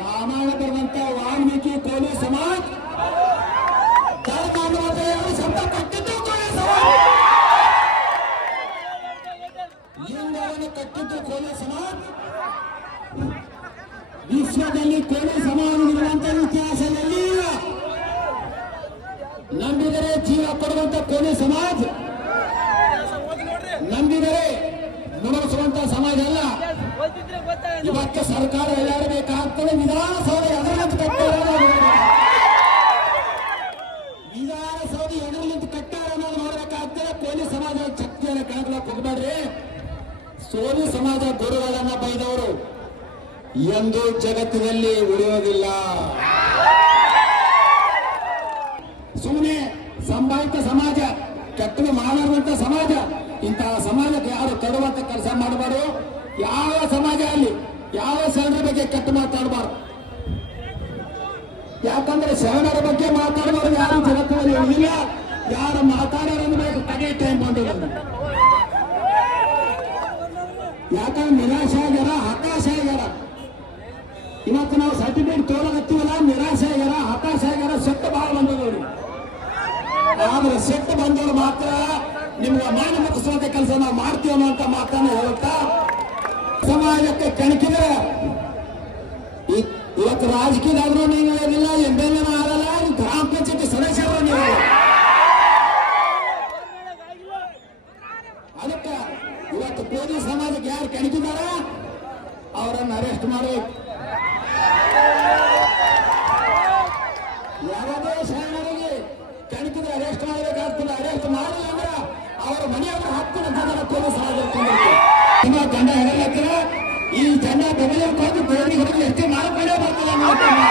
ರಾಮಾಯಣ ಬರೆದಂತ ವಾಲ್ಮೀಕಿ ಕೋಲಿ ಸಮಾಜ ಶಬ್ದ ಕಟ್ಟಿದ್ದು ಕೋಲಿ ಸಮಾಜ, ಲಿಂಗವನ್ನು ಕಟ್ಟಿದ್ದು ಕೋಲಿ ಸಮಾಜ. ವಿಶ್ವದಲ್ಲಿ ಕೋಲಿ ಸಮಾಜವಿರುವಂತ ಇತಿಹಾಸದಲ್ಲಿ ನಂಬಿದರೆ ಜೀವ ಕೊಡುವಂತ ಕೋಲಿ ಸಮಾಜ, ನಂಬಿದರೆ ನಮಗಿಸುವಂತ ಸಮಾಜ ಅಲ್ಲ. ಇವತ್ತು ಸರ್ಕಾರ ಎಲ್ಲಾಡಬೇಕಾಗ್ತದೆ. ವಿಧಾನಸೌಧ ಎದುರಿನಿಂತು ಕಟ್ಟಾರ, ವಿಧಾನಸೌಧ ಎದುರಿನಿಂತು ಕಟ್ಟಾರ ಅನ್ನೋದು ನೋಡಬೇಕಾಗ್ತದೆ. ಕೋಲಿ ಸಮಾಜ ಶಕ್ತಿಯನ್ನು ಕೆಳಗಕ್ಕೆ ಹೋಗಬೇಡ್ರಿ. ಸೋಲಿ ಸಮಾಜ ಗುರುಗಳನ್ನ ಬೈದವರು ಎಂದು ಜಗತ್ತಿನಲ್ಲಿ ಉಳಿಯೋದಿಲ್ಲ. ಸುಮ್ಮನೆ ಸಂಭಾವಿತ ಸಮಾಜ, ಕೆಟ್ಟದ ಮಾಡಾಡುವಂತ ಸಮಾಜ, ಇಂತಹ ಸಮಾಜಕ್ಕೆ ಯಾರು ತಡುವಂತ ಕೆಲಸ ಮಾಡಬಾರ್ದು. ಯಾವ ಸಮಾಜ ಅಲ್ಲಿ ಯಾವ ಶರಣರ ಬಗ್ಗೆ ಕೆಟ್ಟ ಮಾತಾಡಬಾರ್ದು. ಯಾಕಂದ್ರೆ ಶರಣರ ಬಗ್ಗೆ ಮಾತಾಡಬಾರ್ದು ಯಾರು ಜಗತ್ತಿನಲ್ಲಿ ಉಳಿದಿಲ್ಲ. ಯಾರು ಮಾತಾಡೋರು ಬೇಕು ತಗೆ ಟೈಮ್ ಬಂದಿಲ್ಲ. ಯಾಕಂದ್ರೆ ನಿರಾಶೆ ಆಗ್ಯಾರ, ಹತಾಶ ಆಗ್ಯಾರ. ಇವತ್ತು ನಾವು ಸರ್ಟಿಫಿಕೇಟ್ ತೋಲಗತ್ತೀವಲ್ಲ, ನಿರಾಶೆ ಆಗ್ಯಾರ, ಹತಾಶ ಆಗ್ಯಾರ, ಸೆಟ್ಟು ಬಹಳ ಬಂದದವ್ರು. ಆದ್ರೆ ಸೆಟ್ಟು ಬಂದವರು ಮಾತ್ರ ನಿಮ್ಗೆ ಮಾನ ಮುಗಿಸುವಂತ ಕೆಲಸ ನಾವು ಮಾಡ್ತೀವಿ ಅನ್ನುವಂತ ಮಾತನ್ನು ಹೇಳುತ್ತಾ, ಸಮಾಜಕ್ಕೆ ಕಣಕಿದ್ರೆ ಇವತ್ತು ರಾಜಕೀಯದಾದ್ರೂ ನೀವು ಹೇಳಲಿಲ್ಲ, MLA ಆಗಲ್ಲ, ಗ್ರಾಮ ಪಂಚಾಯತಿ ಸದಸ್ಯರು ನೀವು. ಅದಕ್ಕೆ ಇವತ್ತು ಕೋಲಿ ಸಮಾಜಕ್ಕೆ ಯಾರು ಕಣಕಿದಾರ ಅವರನ್ನು ಅರೆಸ್ಟ್ ಮಾಡಬೇಕು. ಯಾವುದೇ ಶರಣರಿಗೆ ಕಣಕಿದ್ರೆ ಅರೆಸ್ಟ್ ಮಾಡಬೇಕಾಗ್ತದೆ. ಅರೆಸ್ಟ್ ಮಾಡಿಲ್ಲ ಅಂದ್ರೆ ಅವರ ಮನೆಯವರು 10 ಲಕ್ಷ ಜನ ಪೊಲೀಸ್ ತುಂಬಾ ದಂಡ ಹೇಳಲಿಕ್ಕೆ ಈ ಜನ ಬೆಂಗಳೂರು ಬಂದು ಬೇರೆ ಎಷ್ಟೇ ಮಾಡಿಕೊಂಡೇ ಬರ್ತಿಲ್ಲ.